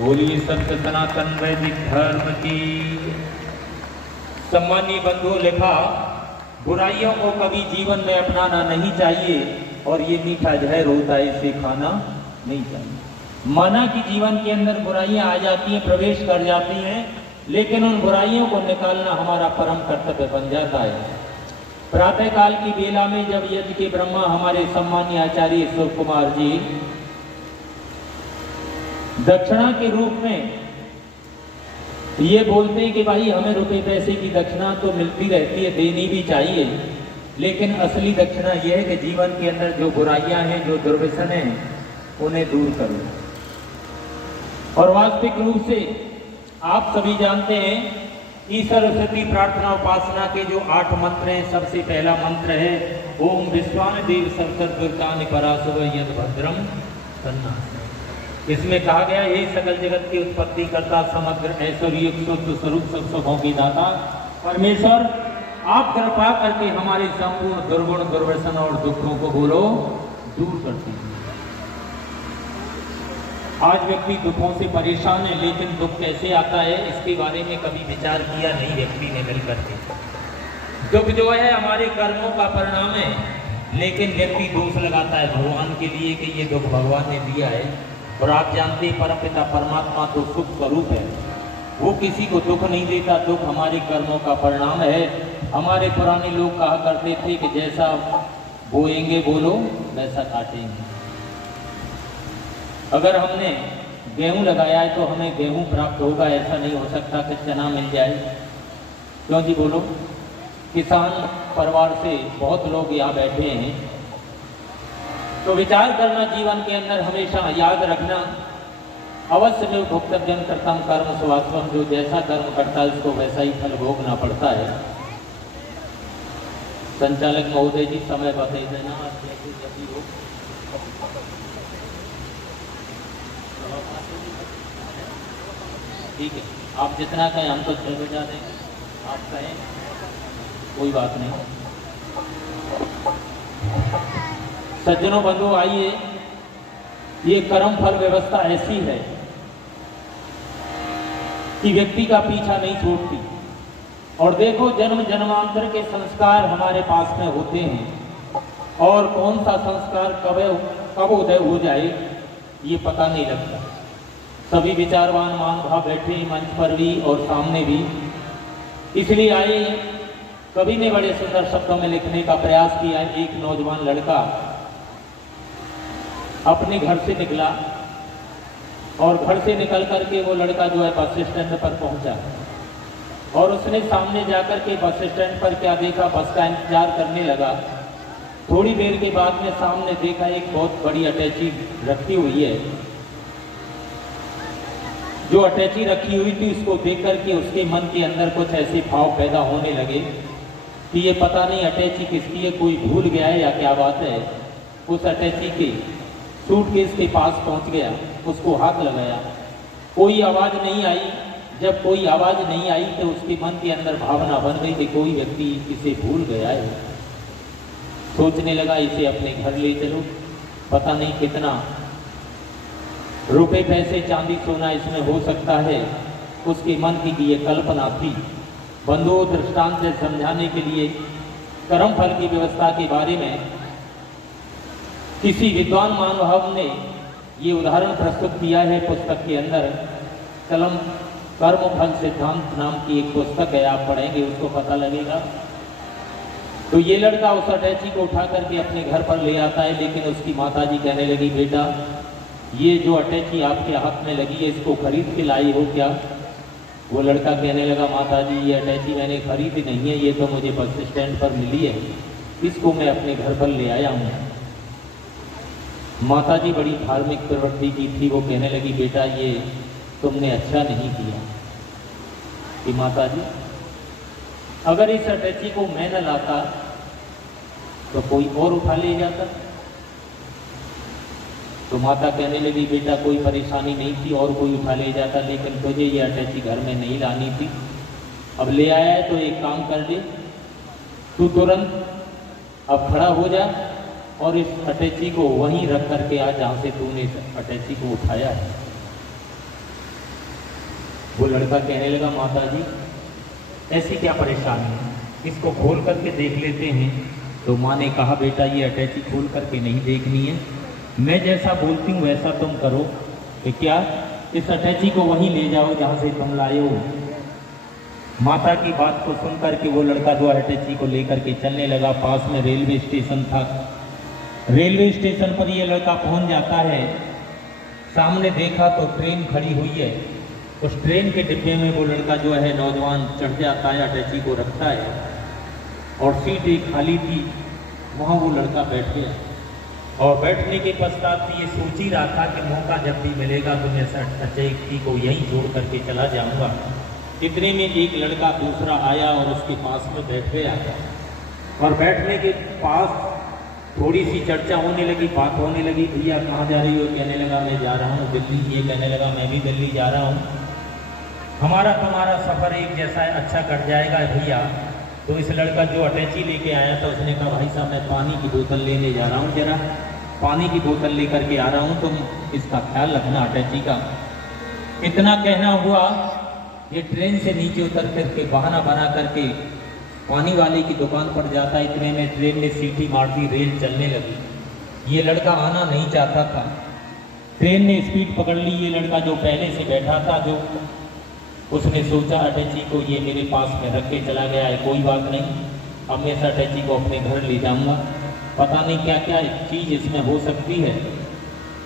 बोलिए सत्य सनातन वैदिक धर्म की। सम्मानीय बंधुओं, लिखा बुराइयों को कभी जीवन में अपनाना नहीं चाहिए और ये मीठा जहर होता है, इसे खाना नहीं चाहिए। माना कि जीवन के अंदर बुराइयां आ जाती हैं, प्रवेश कर जाती हैं, लेकिन उन बुराइयों को निकालना हमारा परम कर्तव्य बन जाता है। प्रातः काल की बेला में जब यज्ञ के ब्रह्मा हमारे सम्मानीय आचार्य ईश्वर कुमार जी दक्षिणा के रूप में ये बोलते हैं कि भाई हमें रुपए पैसे की दक्षिणा तो मिलती रहती है, देनी भी चाहिए, लेकिन असली दक्षिणा यह है कि जीवन के अंदर जो बुराइयां हैं, जो दुर्व्यसन हैं, उन्हें दूर करो। और वास्तविक रूप से आप सभी जानते हैं कि सरस्वती प्रार्थना उपासना के जो 8 मंत्र हैं, सबसे पहला मंत्र है ओम विश्वान देव सरस्वती पराशुभ यद भद्रम सन्ना। इसमें कहा गया हे सकल जगत की उत्पत्ति करता, समग्र ऐश्वर्य स्वरूप सब सुखों की दाता परमेश्वर, आप कृपा करके हमारे संपूर्ण दुर्गुण दुर्व्यसन और दुखों को बोलो दूर करते हैं। आज व्यक्ति दुखों से परेशान है, लेकिन दुख कैसे आता है इसके बारे में कभी विचार किया नहीं व्यक्ति ने मिलकर के। दुख जो है हमारे कर्मों का परिणाम है, लेकिन व्यक्ति दोष लगाता है भगवान के लिए कि ये दुख भगवान ने दिया है। और आप जानते हैं परमपिता परमात्मा तो सुख स्वरूप है, वो किसी को दुख नहीं देता। दुख हमारे कर्मों का परिणाम है। हमारे पुराने लोग कहा करते थे कि जैसा बोएंगे बोलो वैसा काटेंगे। अगर हमने गेहूं लगाया है तो हमें गेहूं प्राप्त होगा, ऐसा नहीं हो सकता कि चना मिल जाए। क्यों जी बोलो? किसान परिवार से बहुत लोग यहाँ बैठे हैं, तो विचार करना जीवन के अंदर हमेशा याद रखना, अवश्य में भोक्तव्यम कर्तम कर्म स्वास्थ्यम, जो जैसा कर्म करता है उसको वैसा ही फल भोगना पड़ता है। संचालक महोदय जी समय बता देना। ठीक है, आप जितना कहें, हम तो 6 बजा देंगे, आप कहें कोई बात नहीं। सज्जनों बंधु आइए, ये कर्म फल व्यवस्था ऐसी है कि व्यक्ति का पीछा नहीं छोड़ती। और देखो जन्म जन्मांतर के संस्कार हमारे पास में होते हैं, और कौन सा संस्कार कब उदय हो जाए ये पता नहीं लगता। सभी विचारवान मान भाव बैठे मंच पर भी और सामने भी, इसलिए आइए कवि ने बड़े सुंदर शब्दों में लिखने का प्रयास किया। एक नौजवान लड़का अपने घर से निकला और घर से निकल करके वो लड़का जो है बस स्टैंड पर पहुंचा, और उसने सामने जाकर के बस स्टैंड पर क्या देखा, बस का इंतजार करने लगा। थोड़ी देर के बाद में सामने देखा एक बहुत बड़ी अटैची रखी हुई है। जो अटैची रखी हुई थी उसको देख करके उसके मन के अंदर कुछ ऐसे भाव पैदा होने लगे कि ये पता नहीं अटैची किसकी है, कोई भूल गया है या क्या बात है। उस अटैची के सूटकेस के पास पहुंच गया, उसको हाथ लगाया, कोई आवाज नहीं आई। जब कोई आवाज नहीं आई तो उसके मन के अंदर भावना बन गई कि कोई व्यक्ति इसे भूल गया है। सोचने लगा इसे अपने घर ले चलो, पता नहीं कितना रुपए पैसे चांदी सोना इसमें हो सकता है। उसके मन की ये कल्पना थी। बंधुओं, दृष्टांत से समझाने के लिए कर्म फल की व्यवस्था के बारे में किसी विद्वान महानुभाव ने ये उदाहरण प्रस्तुत किया है पुस्तक के अंदर। कलम कर्म फल सिद्धांत नाम की एक पुस्तक है, आप पढ़ेंगे उसको पता लगेगा। तो ये लड़का उस अटैची को उठा करके अपने घर पर ले आता है, लेकिन उसकी माताजी कहने लगी, बेटा ये जो अटैची आपके हाथ में लगी है इसको खरीद के लाई हो क्या? वो लड़का कहने लगा, माताजी ये अटैची मैंने खरीदी नहीं है, ये तो मुझे बस स्टैंड पर मिली है, इसको मैं अपने घर पर ले आया हूँ। माताजी बड़ी धार्मिक प्रवृत्ति की थी, वो कहने लगी, बेटा ये तुमने अच्छा नहीं किया। कि माताजी अगर इस अटैची को मैं न लाता तो कोई और उठा ले जाता। तो माता कहने लगी, बेटा कोई परेशानी नहीं थी, और कोई उठा ले जाता, लेकिन तुझे ये अटैची घर में नहीं लानी थी। अब ले आया है तो एक काम कर दे, तू तुरंत अब खड़ा हो जा और इस अटैची को वहीं रख करके आ जहाँ से तूने इस अटैची को उठाया है। वो लड़का कहने लगा, माता जी ऐसी क्या परेशानी है, इसको खोल करके देख लेते हैं। तो माँ ने कहा, बेटा ये अटैची खोल करके नहीं देखनी है, मैं जैसा बोलती हूँ वैसा तुम करो। कि क्या? इस अटैची को वहीं ले जाओ जहाँ से तुम लाए हो। माता की बात को सुन करके वो लड़का जो अटैची को लेकर के चलने लगा। पास में रेलवे स्टेशन था। रेलवे स्टेशन पर ये लड़का पहुंच जाता है। सामने देखा तो ट्रेन खड़ी हुई है। उस ट्रेन के डिब्बे में वो लड़का जो है नौजवान चढ़ जाता है, अटैची को रखता है और सीट एक खाली थी, वहाँ वो लड़का बैठ गया। और बैठने के पश्चात ये सोच ही रहा था कि मौका जब भी मिलेगा तो मैं अटैची को यहीं जोड़ करके चला जाऊँगा। इतने में एक लड़का दूसरा आया और उसके पास में बैठ गया। और बैठने के पास थोड़ी सी चर्चा होने लगी, बात होने लगी। भैया कहाँ जा रही हो? कहने लगा मैं जा रहा हूँ दिल्ली। ये कहने लगा मैं भी दिल्ली जा रहा हूँ। हमारा तुम्हारा सफ़र एक जैसा है, अच्छा कट जाएगा भैया। तो इस लड़का जो अटैची लेके आया था उसने कहा, भाई साहब मैं पानी की बोतल लेने जा रहा हूँ, जरा पानी की बोतल लेकर के आ रहा हूँ, तुम इसका ख्याल रखना अटैची का। इतना कहना हुआ, ये ट्रेन से नीचे उतर करके बहाना बना करके पानी वाले की दुकान पर जाता। इतने में ट्रेन ने सीटी मार दी, रेल चलने लगी। ये लड़का आना नहीं चाहता था। ट्रेन ने स्पीड पकड़ ली। ये लड़का जो पहले से बैठा था, जो उसने सोचा अटैची को ये मेरे पास में रख के चला गया है, कोई बात नहीं, अब मैं इस अटैची को अपने घर ले जाऊंगा। पता नहीं क्या क्या चीज़ इसमें हो सकती है।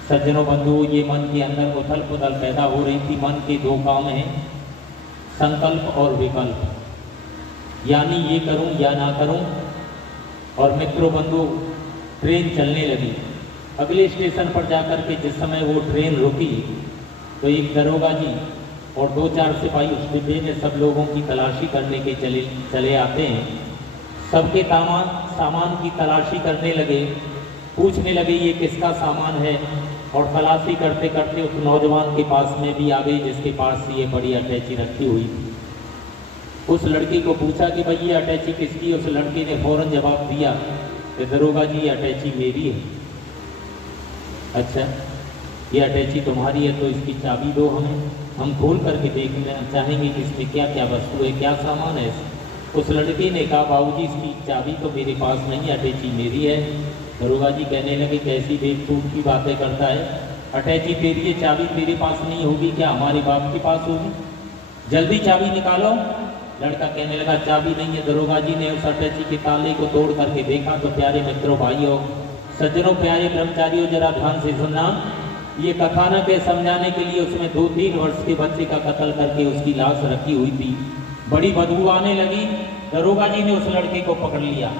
सज्जनों बंधुओं, ये मन के अंदर उथल पुथल पैदा हो रही थी। मन के दो काम हैं, संकल्प और विकल्प, यानी ये करूं या ना करूं। और मित्रों बंधु, ट्रेन चलने लगी। अगले स्टेशन पर जाकर के जिस समय वो ट्रेन रुकी तो एक दरोगा जी और 2-4 सिपाही उस डिब्बे में सब लोगों की तलाशी करने के चले आते हैं। सबके सामान की तलाशी करने लगे, पूछने लगे ये किसका सामान है। और तलाशी करते करते उस नौजवान के पास में भी आ गई जिसके पास ये बड़ी अटैची रखी हुई थी। उस लड़की को पूछा कि भाई ये अटैची किसकी? उस लड़की ने फौरन जवाब दिया कि दरोगा जी ये अटैची मेरी है। अच्छा, ये अटैची तुम्हारी है तो इसकी चाबी दो हमें, हम खोल करके देखना चाहेंगे कि इसमें क्या क्या वस्तु है, क्या सामान है। उस लड़की ने कहा, बाबूजी इसकी चाबी तो मेरे पास नहीं, अटैची मेरी है। दरोगा जी कहने लगे, कैसी बेवकूफ़ की बातें करता है, अटैची तेरी है, चाबी तेरे पास नहीं होगी, क्या हमारे बाप के पास होगी? जल्दी चाबी निकालो। लड़का कहने लगा, चाबी नहीं है। दरोगा जी ने उस अटैची के ताले को तोड़ करके देखा। तो प्यारे मित्रों, भाइयों, सज्जनों, प्यारे ब्रह्मचारियों, जरा ध्यान से सुनना। ये कथानक है समझाने के लिए। उसमें 2-3 वर्ष के बच्चे का कत्ल करके उसकी लाश रखी हुई थी। बड़ी बदबू आने लगी। दरोगा जी ने उस लड़के को पकड़ लिया,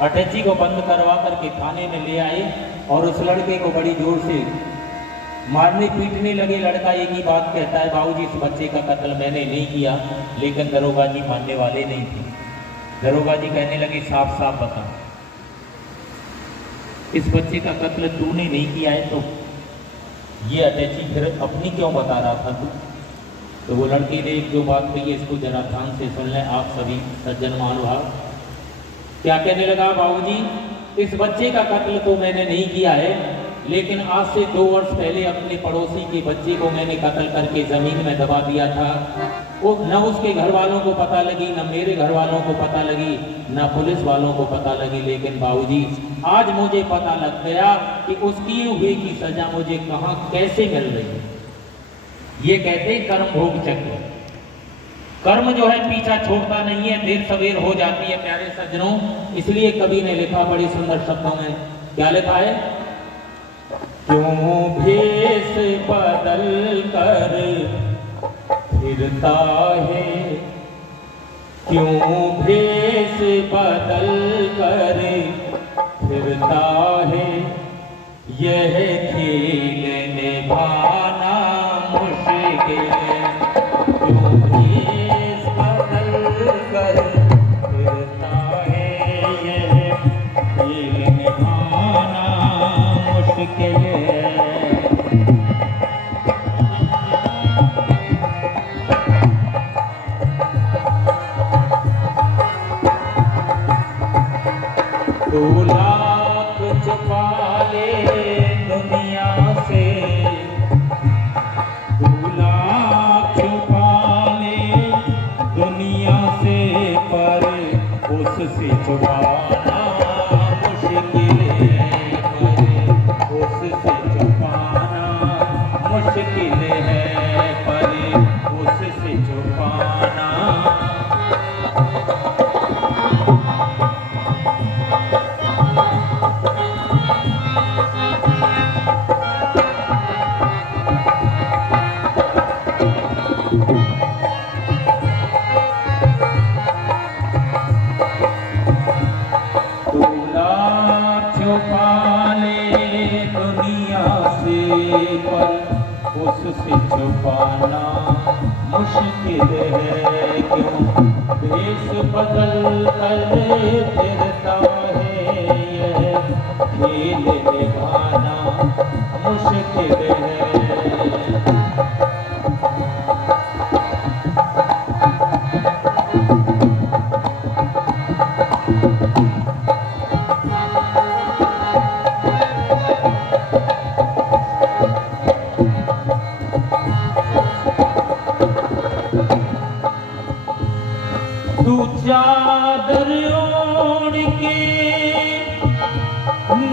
अटैची को बंद करवा करके थाने में ले आए और उस लड़के को बड़ी जोर से मारने पीटने लगे। लड़का एक ही बात कहता है, बाबूजी इस बच्चे का कत्ल मैंने नहीं किया। लेकिन दरोगा जी मानने वाले नहीं थे। दरोगा जी कहने लगे, साफ साफ बता, इस बच्चे का कत्ल तूने नहीं किया है तो ये अटैची फिर अपनी क्यों बता रहा था तू? तो वो लड़के ने एक जो बात कही है इसको जरा ध्यान से सुन लें आप सभी सज्जन महानुभाव। क्या कहने लगा, बाबूजी इस बच्चे का कत्ल तो मैंने नहीं किया है, लेकिन आज से 2 वर्ष पहले अपने पड़ोसी के बच्चे को मैंने कत्ल करके ज़मीन में दबा दिया था। वो न उसके घर वालों को पता लगी, न मेरे घर वालों को पता लगी, न पुलिस वालों को पता लगी। लेकिन बाबूजी आज मुझे पता लग गया कि उसकी हुए की सजा मुझे कहाँ कैसे मिल रही है। ये कहते कर्म भोग चक्र। कर्म जो है पीछा छोड़ता नहीं है, देर सवेर हो जाती है प्यारे सज्जनों। इसलिए कवि ने लिखा बड़े सुंदर शब्दों में, क्या लिखा है, क्यों भेष बदल कर फिरता है, क्यों भेष बदल कर फिरता है, यह खेल निभाना मुश्किल है। क्यों भेष बदल कर फिरता है, यह खेल निभाना मुश्किल है। दो लाख छुपा ले दुनिया पर उससे छुपाना मुश्किल है क्यों। देश बदल कर फिरता है यह खेल निभाना मुश्किल है। तू चादर ओढ़ के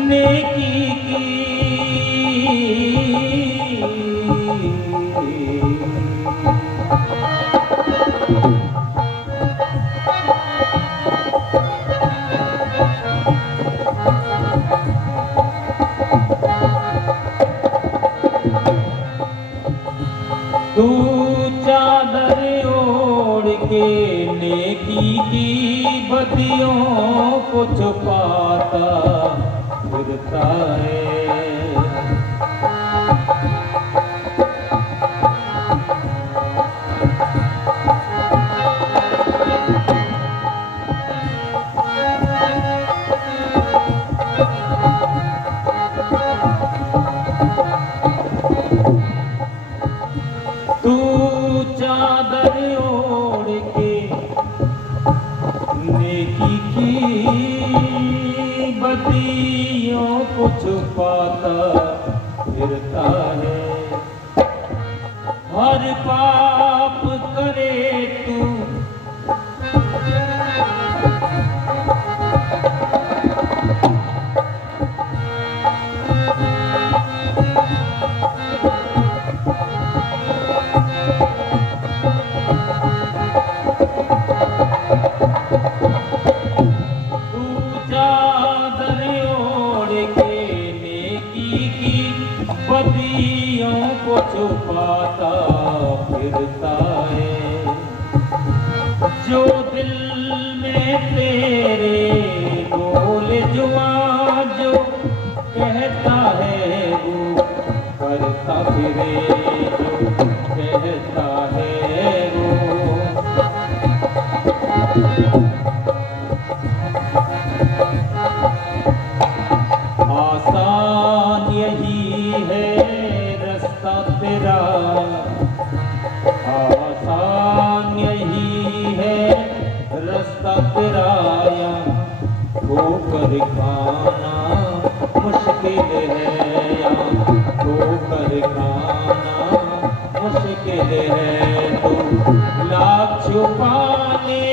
नेकी की तू चादर ओढ़ के नेकी की बदियों को छुपाता फिरता है। तू चादर ओढ़ के नेकी की बदियों को छुपाता फिरता है। हर पाप करे तू बदियों को छुपाता फिरता है। जो दिल में तेरे बोले जुआ जो कहता है वो करता फिरे जो कहता है वो। आसान यही है रास्ता तेरा, आसान यही है रास्ता तेरा, या ठोकर खाना मुश्किल है, या ठोकर खाना मुश्किल है। तो लाख छुपा ले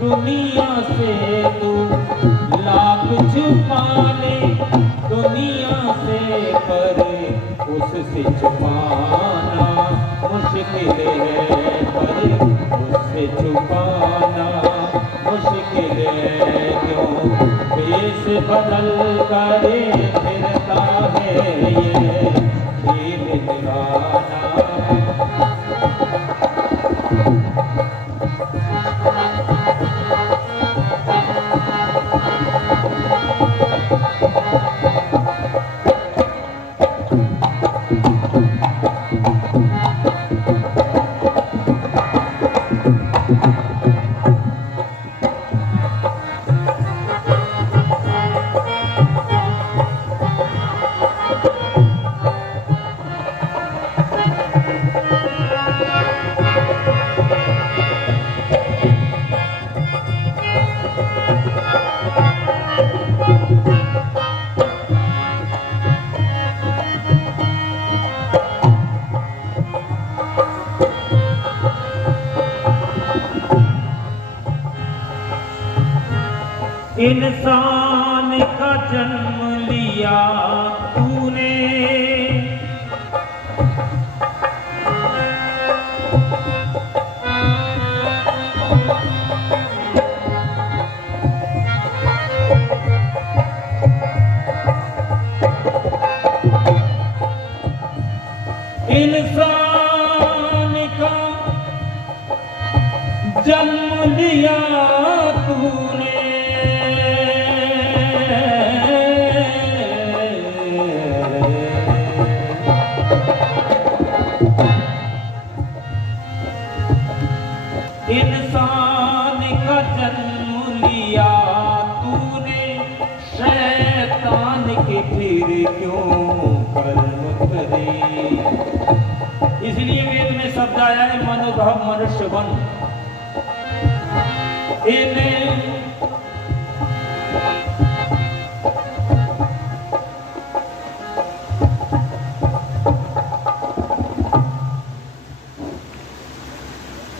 दुनिया से, तू लाख छुपा ले दुनिया से, पर उससे छुपाना मुश्किल है, पर उससे छुपाना मुश्किल है। क्यों देश बदल कर फिरता है ये खेल निभाना। इंसान का जन्म लिया तूने, इंसान का जन्म लिया तूने, इसलिए वेद में शब्द आया है मनोभाव मनुष्य बन।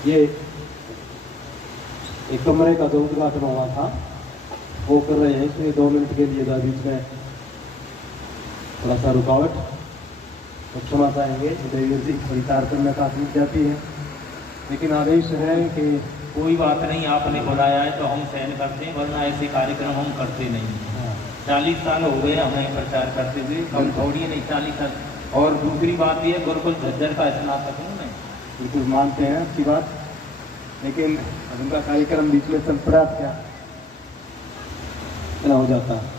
ये एक कमरे का जो उद्घाटन हुआ था वो कर रहे हैं, इसमें 2 मिनट के लिए बीच में थोड़ा सा रुकावट तो क्षमा चाहेंगे। देवीर जी थोड़ी कार्यक्रम में काफी जाती है, लेकिन आदेश है कि कोई बात नहीं, आपने बुलाया है तो हम सहन करते हैं, वरना ऐसे कार्यक्रम हम करते नहीं। 40 साल हो गए हमें प्रचार करते हुए, कम थोड़ी नहीं 40 साल। और दूसरी बात यह गुरुकुल झज्जर का स्नातक हूँ मैं। बिल्कुल मानते हैं अच्छी बात, लेकिन अब उनका कार्यक्रम बीच में चल पड़ा क्या हो जाता है।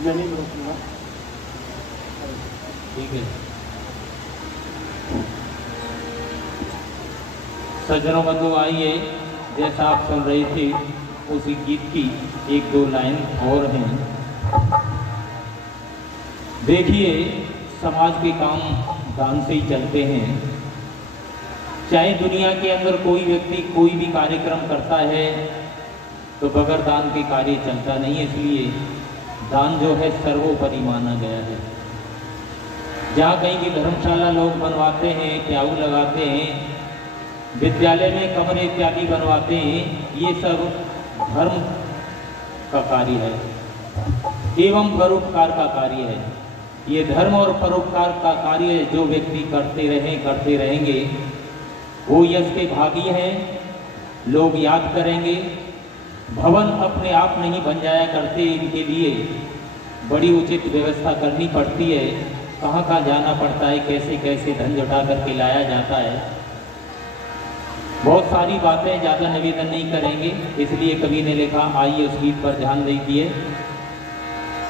नहीं रोकूंगा, ठीक है। सज्जनों बंधु आइए, जैसा आप सुन रहे थे उसी गीत की 1-2 लाइन और हैं। देखिए, समाज के काम दान से ही चलते हैं। चाहे दुनिया के अंदर कोई व्यक्ति कोई भी कार्यक्रम करता है तो बगैर दान के कार्य चलता नहीं है। इसलिए दान जो है सर्वोपरि माना गया है। जहाँ कहीं की धर्मशाला लोग बनवाते हैं, प्याऊ लगाते हैं, विद्यालय में कमरे इत्यादि बनवाते हैं, ये सब धर्म का कार्य है एवं परोपकार का कार्य है। ये धर्म और परोपकार का कार्य जो व्यक्ति करते रहेंगे वो यश के भागी हैं। लोग याद करेंगे। भवन अपने आप नहीं बन जाया करते, इनके लिए बड़ी उचित व्यवस्था करनी पड़ती है। कहाँ कहाँ जाना पड़ता है, कैसे कैसे धन जुटा करके लाया जाता है। बहुत सारी बातें ज़्यादा निवेदन नहीं करेंगे, इसलिए कवि ने लिखा, आइए उस गीत पर ध्यान दीजिए।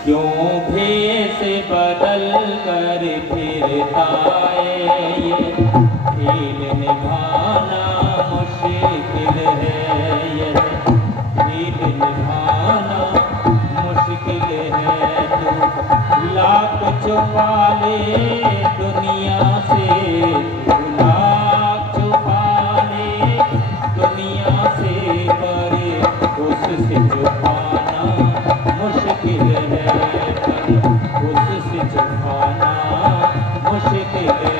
क्यों भेष बदल कर फिरता है ये, खेल निभाना मुश्किल है ये, खेल निभाना मुश्किल है। तू लाख छुपा ले दुनिया से, तू लाख छुपा ले दुनिया से, पर उससे छुपाना मुश्किल है, पर उससे छुपाना मुश्किल है।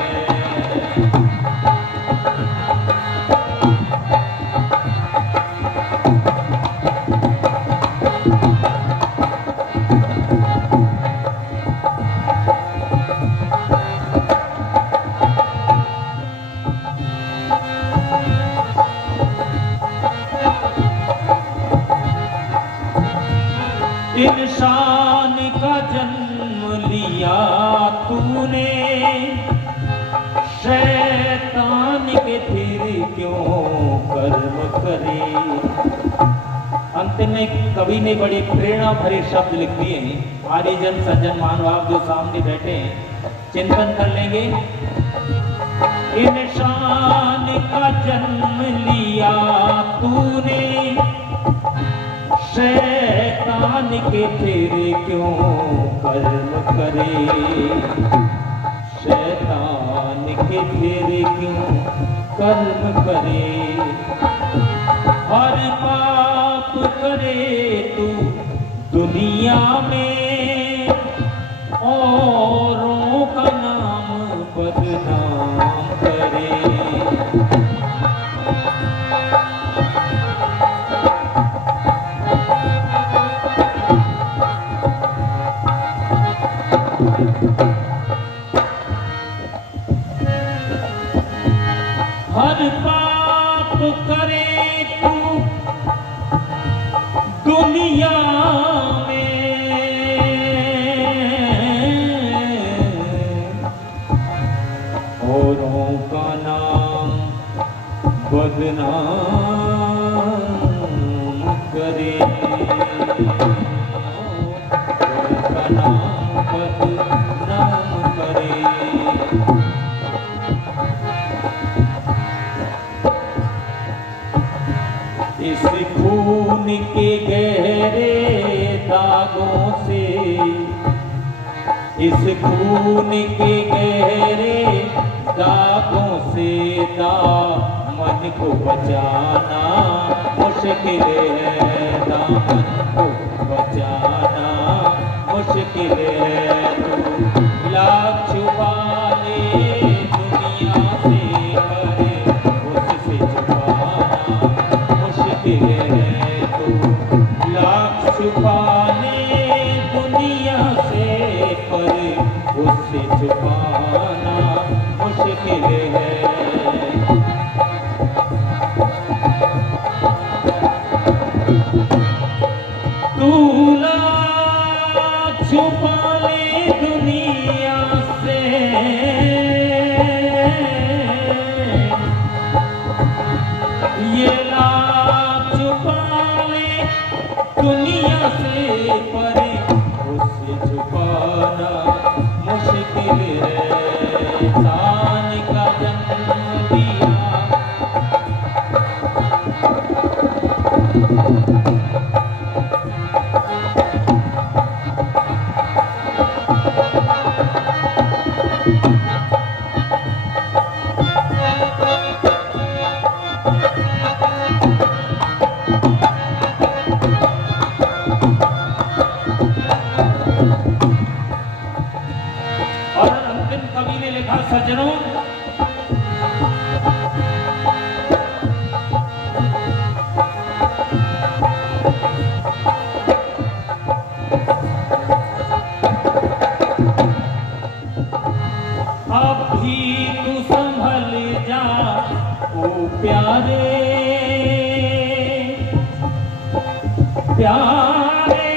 इंसान का जन्म लिया तूने, शैतान के फिर क्यों कर्म करे। अंत में कवि ने बड़ी प्रेरणा भरे शब्द लिख दिए हैं। आर्यजन सज्जन मानव जो सामने बैठे हैं चिंतन कर लेंगे। इंसान का जन्म लिया तूने, शैतान के फिर क्यों कर्म करे। शैतान के फिर क्यों कर्म करे। हर पाप करे तू दुनिया में, औरों का नाम बदनाम करे। हर पाप करे तू दुनिया में, औरों का नाम बदनाम करे। औरों का नाम बदनाम करे। इस खून के गहरे इस खून के गहरे दागों से दामन को बचाना मुश्किल है, दामन को बचाना मुश्किल है। तू लाख छुपा ले दुनिया से पर उससे छुपाना मुश्किल है। तू लाख छुपा ले दुनिया से पर उससे छुपाना मुश्किल है। तू लाख छुपा ले दुनिया से, ये लाख छुपा ले दुनिया से पर उससे छुपाना मुश्किल है। इंसान का जन्म दिया और अंतिम कवि ने लिखा, सज्जनों अब भी तू संभल जा ओ प्यारे प्यारे,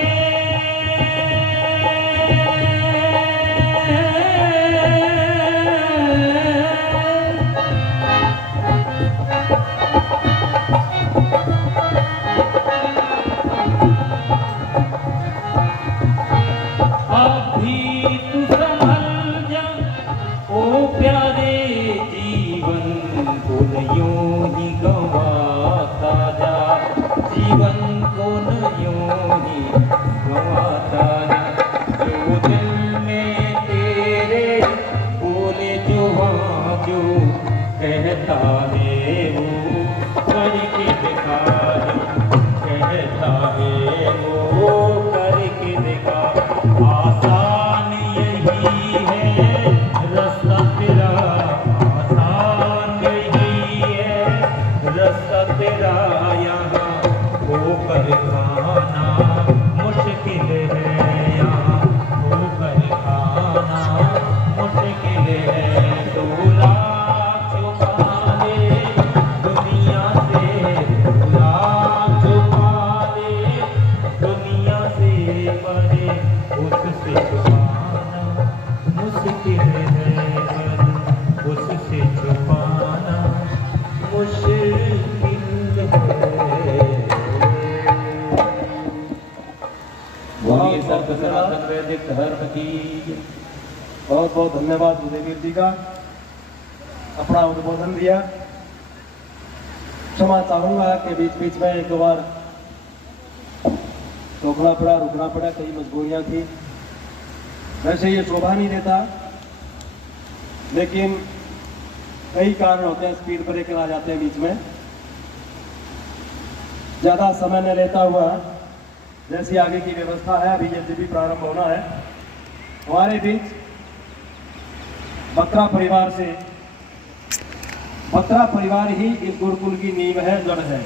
अभी तू संभल जा ओ प्यारे, जीवन को न यूं ही गंवाता जा, जीवन को न यूं ही गंवाता जा। जो दिल में तेरे बोले जो वहाँ जो कहता है वो करके दिखा, कहता है वो करके दिखा। आसान यही है रास्ता तेरा, आसान यही है रास्ता तेरा, यहाँ होकर खाना मुश्किल है, यहाँ होकर खाना मुश्किल है। तो लाख छुपा ले दुनिया से, लाख छुपा ले दुनिया से परे उससे छुपाना मुश्किल है, उससे छुपाना मुश्किल है। बोलिए संत सनातन वैदिक धर्म की। बहुत बहुत धन्यवाद उदयवीर जी का, अपना उद्बोधन दिया। क्षमा चाहूंगा कि बीच बीच में एक बार रोकना पड़ा, रुकना पड़ा, कई मजबूरियां थी। वैसे ये शोभा नहीं देता, लेकिन कई कारण होते हैं, स्पीड ब्रेकर आ जाते हैं बीच में। ज्यादा समय न लेता हुआ जैसी आगे की व्यवस्था है, अभी यज्ञ भी प्रारंभ होना है। हमारे बीच बत्रा परिवार से, बत्रा परिवार ही इस गुरुकुल की नींव है, जड़ है।